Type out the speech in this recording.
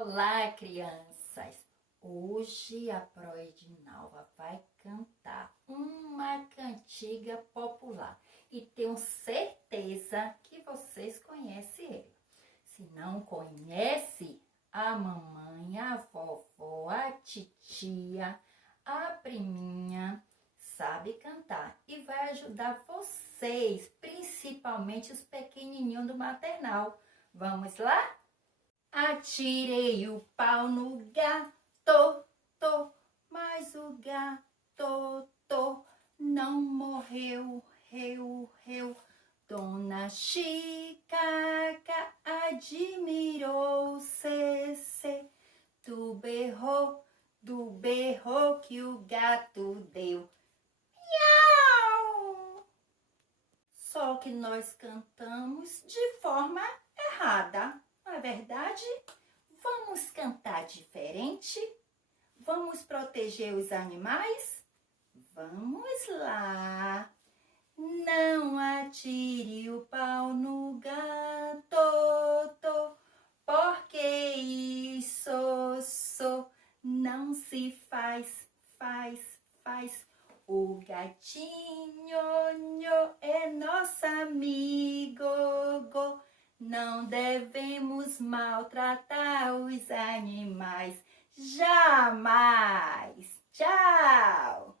Olá, crianças! Hoje a Proedinalva vai cantar uma cantiga popular e tenho certeza que vocês conhecem ele. Se não conhece, a mamãe, a vovó, a titia, a priminha sabe cantar e vai ajudar vocês, principalmente os pequenininhos do maternal. Vamos lá? Atirei o pau no gato, mas o gato não morreu, reu. Dona Chicaca admirou cê, do berro que o gato deu. Miau! Só que nós cantamos de forma errada. Não é verdade? Vamos cantar diferente? Vamos proteger os animais? Vamos lá! Não atire o pau no gato, porque isso não se faz. O gatinho é nosso amigo. Não devemos maltratar os animais, jamais. Tchau!